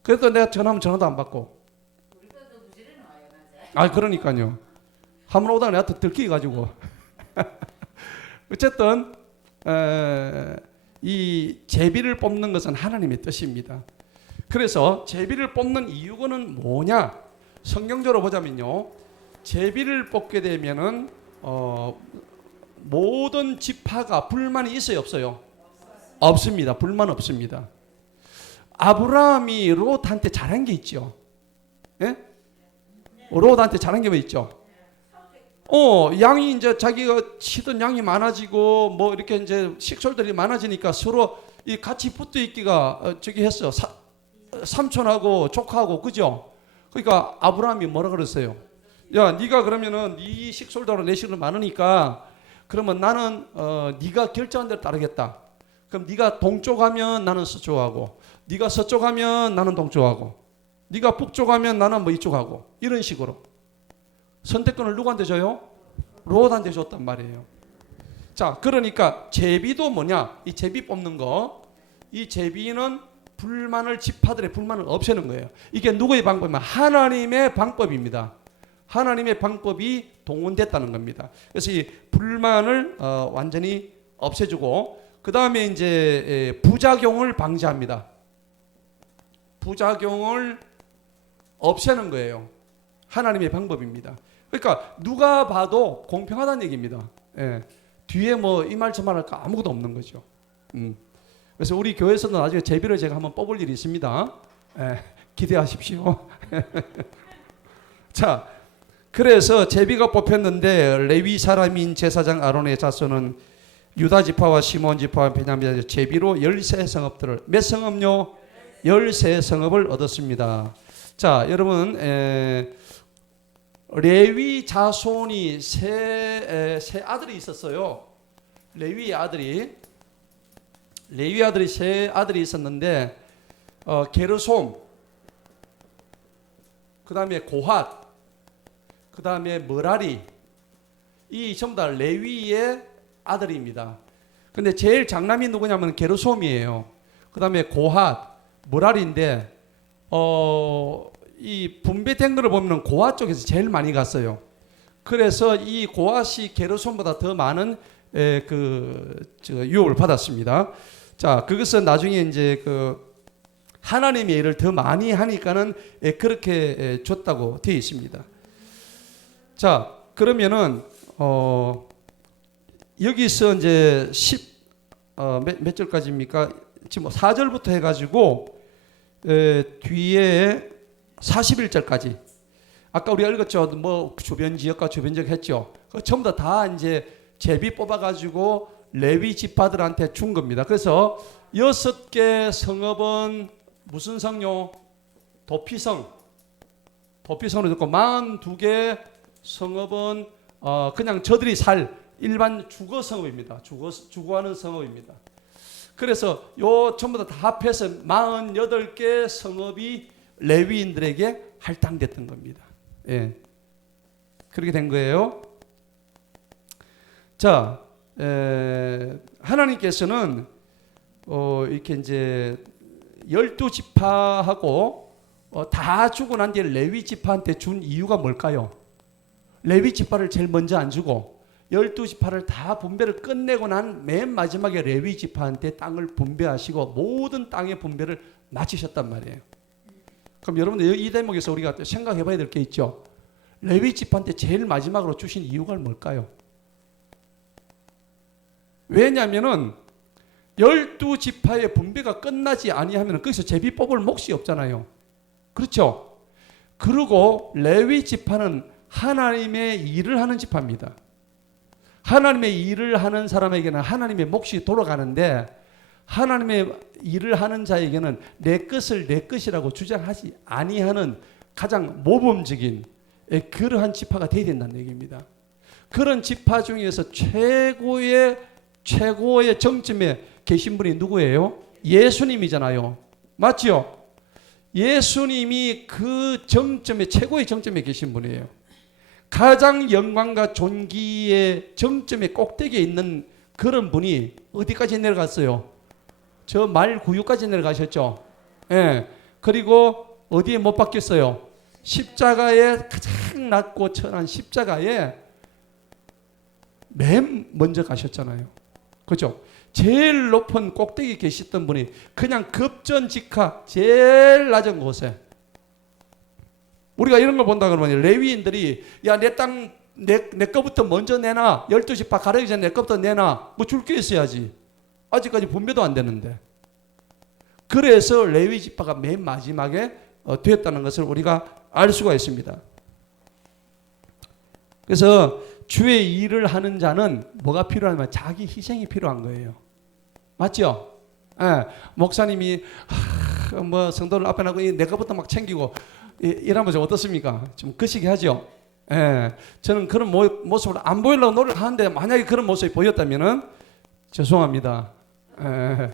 그래도 내가 전화하면 전화도 안 받고. 그러니까요. 한번 오다가 내가 또 들키가지고. 어쨌든, 이 제비를 뽑는 것은 하나님의 뜻입니다. 그래서 제비를 뽑는 이유는 뭐냐? 성경적으로 보자면요. 제비를 뽑게 되면은 모든 지파가 불만이 있어요, 없어요? 없습니다. 불만 없습니다. 아브라함이 롯한테 잘한 게 있죠. 예? 롯한테 잘한 게 뭐 있죠? 양이 이제 자기가 치던 양이 많아지고 뭐 이렇게 이제 식솔들이 많아지니까 서로 이 같이 붙어 있기가 저기 했어. 삼촌하고 조카하고, 그죠? 그러니까 아브라함이 뭐라 그랬어요? 야, 네가 그러면은 네 식솔들하고 내 식솔 많으니까 그러면 나는 네가 결정한 대로 따르겠다. 그럼 네가 동쪽 하면 나는 서쪽 하고, 네가 서쪽 하면 나는 동쪽 하고, 네가 북쪽 하면 나는 뭐 이쪽 하고, 이런 식으로 선택권을 누구한테 줘요? 롯한테 줬단 말이에요. 자, 그러니까 제비도 뭐냐? 이 제비 뽑는 거, 이 제비는 지파들의 불만을 없애는 거예요. 이게 누구의 방법이면 하나님의 방법입니다. 하나님의 방법이 동원됐다는 겁니다. 그래서 이 불만을 완전히 없애주고, 그 다음에 이제 부작용을 방지합니다. 부작용을 없애는 거예요. 하나님의 방법입니다. 그러니까 누가 봐도 공평하다는 얘기입니다. 예. 뒤에 뭐 이 말 저 말 할까 아무것도 없는 거죠. 그래서 우리 교회에서도 나중에 제비를 제가 한번 뽑을 일이 있습니다. 예. 기대하십시오. 자, 그래서 제비가 뽑혔는데 레위 사람인 제사장 아론의 자손은 유다 지파와 시몬 지파와 베냐민 제비로 13성읍들을, 몇 성읍요? 13성읍을 얻었습니다. 자, 여러분, 레위 자손이 세 아들이 있었어요. 레위 아들이 세 아들이 있었는데 게르솜, 그 다음에 고핫, 그 다음에 머라리, 이 전부 다 레위의 아들입니다. 근데 제일 장남이 누구냐면 게르솜이에요. 그 다음에 고핫, 머라리인데 이 분배된 거를 보면 고핫 쪽에서 제일 많이 갔어요. 그래서 이 고핫이 게르솜보다 더 많은 유업을 받았습니다. 자, 그것은 나중에 이제 하나님의 일을 더 많이 하니까는 그렇게 줬다고 되어 있습니다. 자, 그러면은 여기서 이제 몇 절까지입니까? 지금 4절부터 해가지고 뒤에 41절까지. 아까 우리가 읽었죠. 뭐 주변 지역과 주변 지역 했죠. 전부 다 이제 제비 뽑아가지고 레위 지파들한테 준 겁니다. 그래서 6개 성읍은 무슨 성요? 도피성. 도피성으로 듣고 42개 성읍은 그냥 저들이 살 일반 주거 성읍입니다. 주거하는 성읍입니다. 그래서 요 전부 다 합해서 48개 성읍이 레위인들에게 할당됐던 겁니다. 예. 그렇게 된 거예요. 자, 하나님께서는 이렇게 이제 12지파하고 다 주고 난 뒤에 레위 지파한테 준 이유가 뭘까요? 레위 지파를 제일 먼저 안 주고 12지파를 다 분배를 끝내고 난 맨 마지막에 레위 지파한테 땅을 분배하시고 모든 땅의 분배를 마치셨단 말이에요. 그럼 여러분들 이 대목에서 우리가 생각해 봐야 될 게 있죠. 레위 지파한테 제일 마지막으로 주신 이유가 뭘까요? 왜냐하면은 12지파의 분배가 끝나지 아니하면 거기서 제비 뽑을 몫이 없잖아요. 그렇죠? 그리고 레위 지파는 하나님의 일을 하는 지파입니다. 하나님의 일을 하는 사람에게는 하나님의 몫이 돌아가는데 하나님의 일을 하는 자에게는 내 것을 내 것이라고 주장하지 아니하는 가장 모범적인 그러한 지파가 되어야 된다는 얘기입니다. 그런 지파 중에서 최고의 정점에 계신 분이 누구예요? 예수님이잖아요. 맞죠? 예수님이 그 정점에 최고의 정점에 계신 분이에요. 가장 영광과 존귀의 정점의 꼭대기에 있는 그런 분이 어디까지 내려갔어요? 저 말 구유까지 내려가셨죠. 예. 그리고 어디에 못 박혔어요? 십자가에 가장 낮고 천한 십자가에 맨 먼저 가셨잖아요. 그렇죠? 제일 높은 꼭대기에 계셨던 분이 그냥 급전직하 제일 낮은 곳에 우리가 이런 걸 본다 그러면 레위인들이 야 내 땅 내 거부터 먼저 내놔 12지파 가르기 전에 내 거부터 내놔 뭐 줄 게 있어야지 아직까지 분배도 안 되는데 그래서 레위 지파가 맨 마지막에 되었다는 것을 우리가 알 수가 있습니다. 그래서 주의 일을 하는 자는 뭐가 필요하냐면 자기 희생이 필요한 거예요. 맞죠? 예, 목사님이 뭐 성도를 앞에 나고 내 것부터 막 챙기고 이러면 좀 어떻습니까? 좀 거시기 하죠. 예, 저는 그런 모습을 안 보이려고 노력하는데 만약에 그런 모습이 보였다면은 죄송합니다. 예,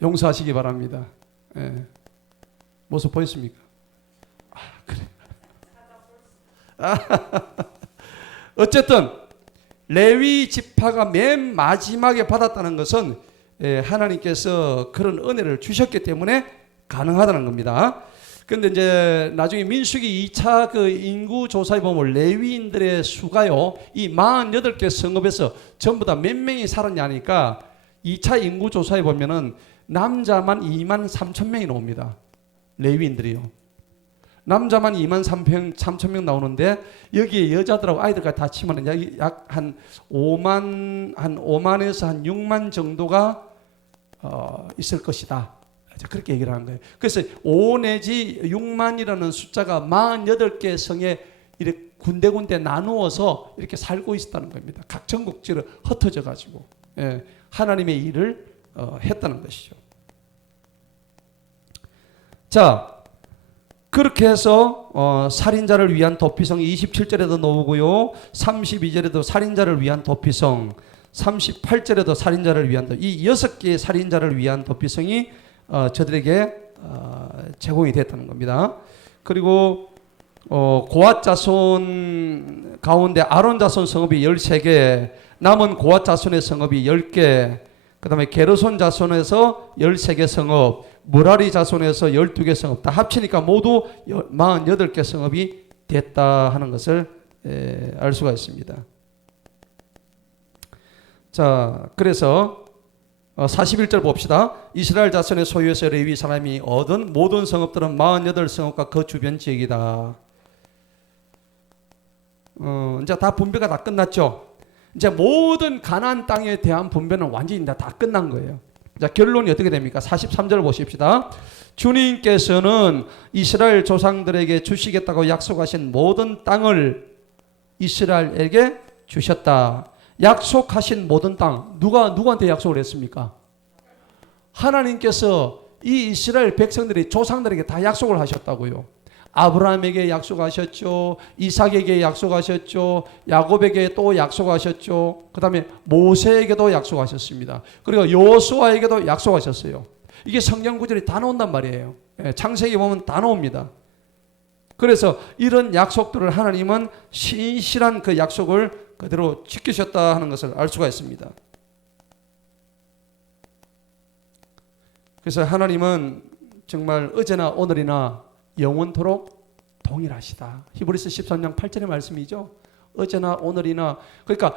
용서하시기 바랍니다. 예, 모습 보였습니까? 그래. 어쨌든 레위 지파가 맨 마지막에 받았다는 것은 하나님께서 그런 은혜를 주셨기 때문에 가능하다는 겁니다. 그런데 이제 나중에 민수기 2차 그 인구 조사에 보면 레위인들의 수가요, 이 48개 성읍에서 전부 다 몇 명이 살았냐 하니까 2차 인구 조사에 보면은 남자만 2만 3천 명이 나옵니다. 레위인들이요. 남자만 2만 3천 명 나오는데 여기에 여자들하고 아이들까지 다 치면 약 한 5만에서 한 6만 정도가 있을 것이다. 그렇게 얘기를 하는 거예요. 그래서 5 내지 6만이라는 숫자가 48개 성에 이렇게 군데군데 나누어서 이렇게 살고 있었다는 겁니다. 각 전국지로 흩어져 가지고 하나님의 일을 했다는 것이죠. 자, 그렇게 해서 살인자를 위한 도피성 27절에도 나오고요. 32절에도 살인자를 위한 도피성, 38절에도 살인자를 위한 이 6개의 살인자를 위한 도피성이 저들에게 제공이 됐다는 겁니다. 그리고 고앗 자손 가운데 아론 자손 성읍이 13개, 남은 고앗 자손의 성읍이 10개, 그 다음에 게르손 자손에서 13개 성읍, 무라리 자손에서 12개 성읍 다 합치니까 모두 48개 성읍이 됐다 하는 것을 알 수가 있습니다. 자, 그래서 41절 봅시다. 이스라엘 자손의 소유에서 레위 사람이 얻은 모든 성읍들은 48성읍과 그 주변 지역이다. 이제 다 분배가 다 끝났죠. 이제 모든 가나안 땅에 대한 분배는 완전히 다 끝난 거예요. 자, 결론이 어떻게 됩니까? 43절 보십시다. 주님께서는 이스라엘 조상들에게 주시겠다고 약속하신 모든 땅을 이스라엘에게 주셨다. 약속하신 모든 땅, 누구한테 약속을 했습니까? 하나님께서 이 이스라엘 백성들이 조상들에게 다 약속을 하셨다고요. 아브라함에게 약속하셨죠. 이삭에게 약속하셨죠. 야곱에게 또 약속하셨죠. 그 다음에 모세에게도 약속하셨습니다. 그리고 여호수아에게도 약속하셨어요. 이게 성경 구절이 다 나온단 말이에요. 창세기 보면 다 나옵니다. 그래서 이런 약속들을 하나님은 신실한 그 약속을 그대로 지키셨다 하는 것을 알 수가 있습니다. 그래서 하나님은 정말 어제나 오늘이나 영원토록 동일하시다. 히브리서 13장 8절의 말씀이죠. 어제나 오늘이나. 그러니까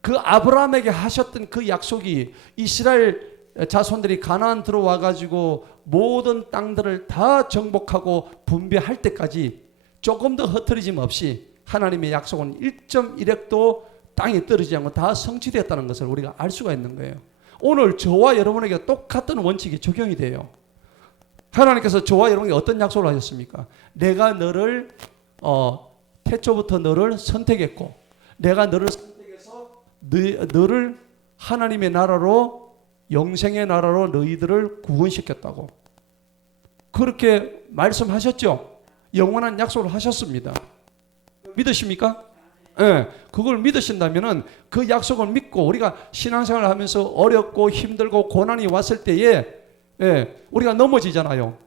그 아브라함에게 하셨던 그 약속이 이스라엘 자손들이 가나안 들어와 가지고 모든 땅들을 다 정복하고 분배할 때까지 조금도 흐트러짐 없이 하나님의 약속은 1.1획도 땅에 떨어지지 않고 다 성취되었다는 것을 우리가 알 수가 있는 거예요. 오늘 저와 여러분에게 똑같은 원칙이 적용이 돼요. 하나님께서 저와 여러분에게 어떤 약속을 하셨습니까? 내가 너를 태초부터 너를 선택했고 내가 너를 선택해서 너를 하나님의 나라로 영생의 나라로 너희들을 구원시켰다고 그렇게 말씀하셨죠. 영원한 약속을 하셨습니다. 믿으십니까? 예, 그걸 믿으신다면은 그 약속을 믿고 우리가 신앙생활을 하면서 어렵고 힘들고 고난이 왔을 때에 우리가 넘어지잖아요.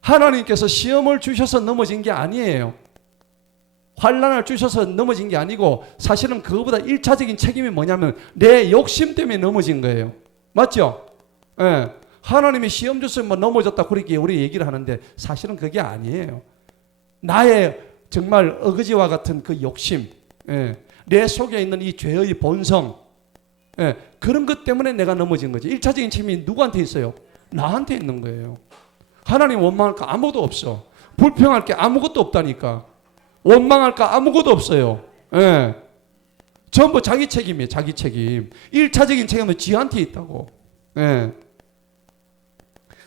하나님께서 시험을 주셔서 넘어진 게 아니에요. 환난을 주셔서 넘어진 게 아니고 사실은 그거보다 1차적인 책임이 뭐냐면 내 욕심 때문에 넘어진 거예요. 맞죠? 하나님이 시험 주셔서 뭐 넘어졌다 그렇게 우리 얘기를 하는데 사실은 그게 아니에요. 나의 정말 어거지와 같은 그 욕심, 내 속에 있는 이 죄의 본성, 그런 것 때문에 내가 넘어진 거지. 1차적인 책임이 누구한테 있어요? 나한테 있는 거예요. 하나님 원망할 거 아무것도 없어. 불평할 게 아무것도 없다니까. 원망할 거 아무것도 없어요. 전부 자기 책임이에요. 자기 책임. 1차적인 책임은 지한테 있다고.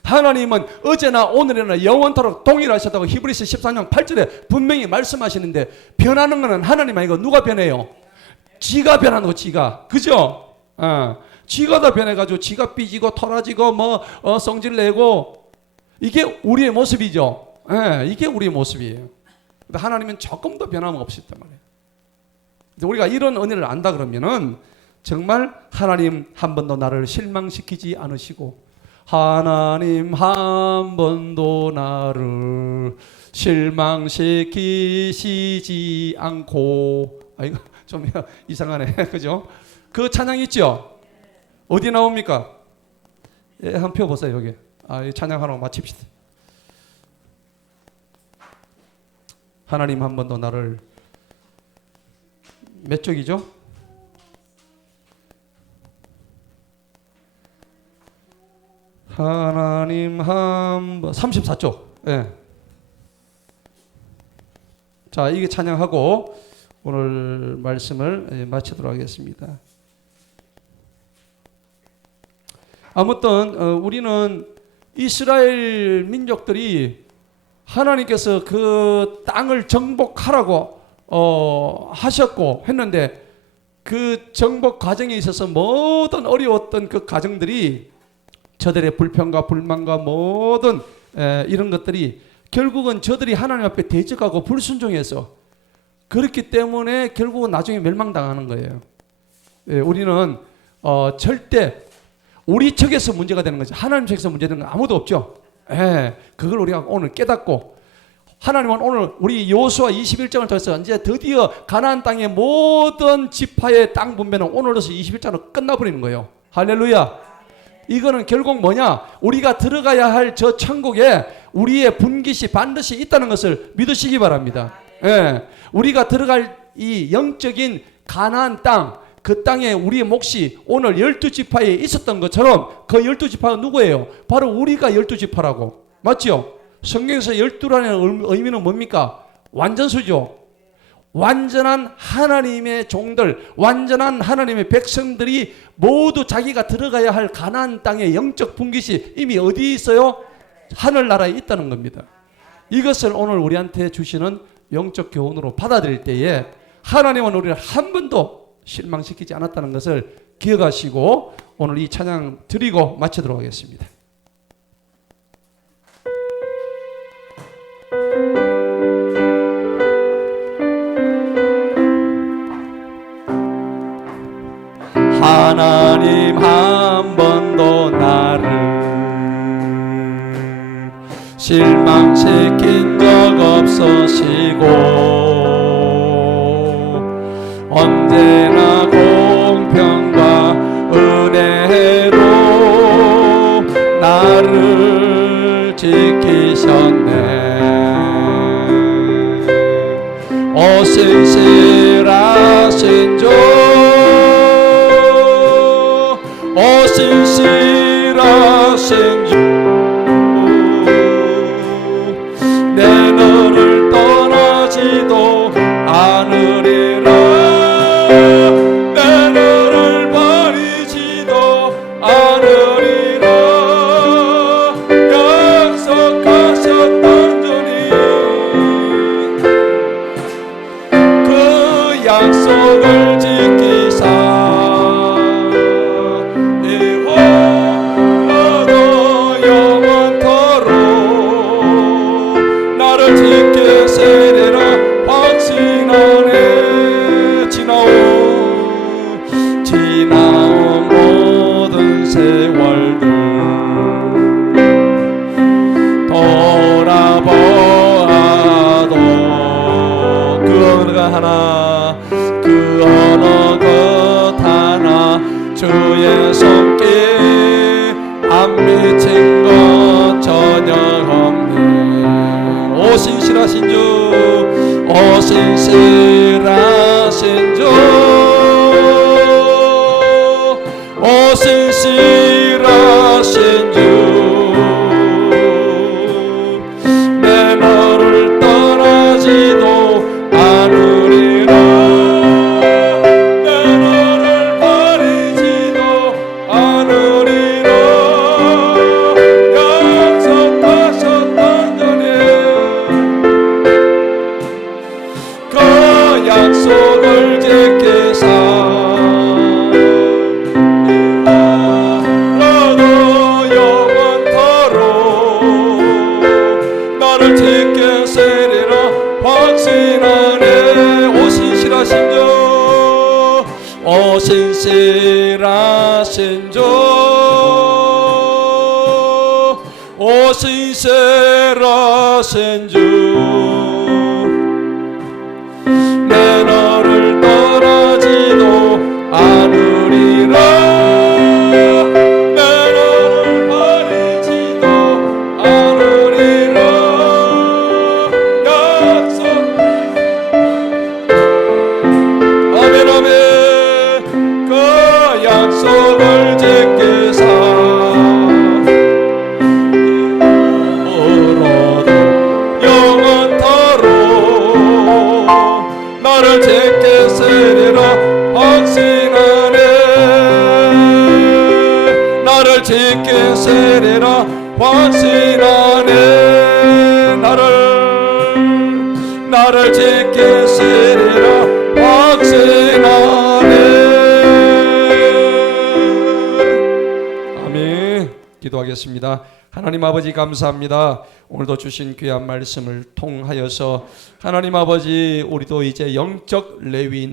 하나님은 어제나 오늘이나 영원토록 동일하셨다고 히브리서 13장 8절에 분명히 말씀하시는데 변하는 것은 하나님 아니고 누가 변해요? 지가 변하는 거 지가. 그죠? 지가 다 변해가지고 지가 삐지고 털어지고 성질 내고 이게 우리의 모습이죠. 이게 우리의 모습이에요. 근데 하나님은 조금도 변함 없었단 말이에요. 우리가 이런 은혜를 안다 그러면은 정말 하나님 한 번도 나를 실망시키지 않으시고 하나님 한 번도 나를 실망시키시지 않고 이거 좀 이상하네. 그죠? 그 찬양 있죠? 어디 나옵니까? 한번 펴보세요. 여기. 이 찬양 하나 마칩시다. 하나님 한 번도 나를 몇 쪽이죠? 하나님 한 번 34쪽. 자, 이게 찬양하고 오늘 말씀을 마치도록 하겠습니다. 아무튼 우리는 이스라엘 민족들이 하나님께서 그 땅을 정복하라고 하셨고 했는데 그 정복 과정에 있어서 모든 어려웠던 그 과정들이 저들의 불평과 불만과 모든 이런 것들이 결국은 저들이 하나님 앞에 대적하고 불순종해서 그렇기 때문에 결국은 나중에 멸망당하는 거예요. 우리는 절대 우리 측에서 문제가 되는 거죠. 하나님 측에서 문제되는 건 아무도 없죠. 그걸 우리가 오늘 깨닫고 하나님은 오늘 우리 여호수아 21장을 통해서 이제 드디어 가나안 땅의 모든 지파의 땅 분배는 오늘로서 21장으로 끝나버리는 거예요. 할렐루야. 이거는 결국 뭐냐? 우리가 들어가야 할 저 천국에 우리의 분깃이 반드시 있다는 것을 믿으시기 바랍니다. 우리가 들어갈 이 영적인 가나안 땅, 그 땅에 우리의 몫이 오늘 12지파에 있었던 것처럼 그 12지파가 누구예요? 바로 우리가 12지파라고. 맞죠? 성경에서 12라는 의미는 뭡니까? 완전수죠. 완전한 하나님의 종들, 완전한 하나님의 백성들이 모두 자기가 들어가야 할 가나안 땅의 영적 분깃이 이미 어디에 있어요? 하늘나라에 있다는 겁니다. 이것을 오늘 우리한테 주시는 영적 교훈으로 받아들일 때에 하나님은 우리를 한 번도 실망시키지 않았다는 것을 기억하시고 오늘 이 찬양 드리고 마치도록 하겠습니다. 하나님 한 번도 나를 실망시킨 적 없으시고 언제나 공평과 은혜로 나를 지키셨네. 오 신실하신 주, 오 신실하신 주, 내 너를 떠나지도 않으리라. 내 너를 버리지도 않으리라. 약속하셨던 주님, 그 약속을 지키사 지나온 모든 세월들 돌아보아도 그 어느 것 하나, 그 어느 것 하나 주의 손길 안 미친 것 전혀 없네. 오 신실하신 주, 오 신실하신 주, 오 신실하신 주, 내 너를 떠나지도 않으리라. 내 너를 버리지도 않으리라. 약속하셨던 주님, 그 약속을 지키사 오 신실하신 주, 오 신실하신 주, 내 너를 떠나지도 않으리라. 내 너를 버리지도 않으리라. 약속. 아멘 아멘. 약속을 지키사 영원토록 나를 지키시리라 확신하네. 나를 지키시리라 확신하네. 나를 지키시리라 확신하네. 기도하겠습니다. 하나님 아버지 감사합니다. 오늘도 주신 귀한 말씀을 통하여서 하나님 아버지 우리도 이제 영적 레위인들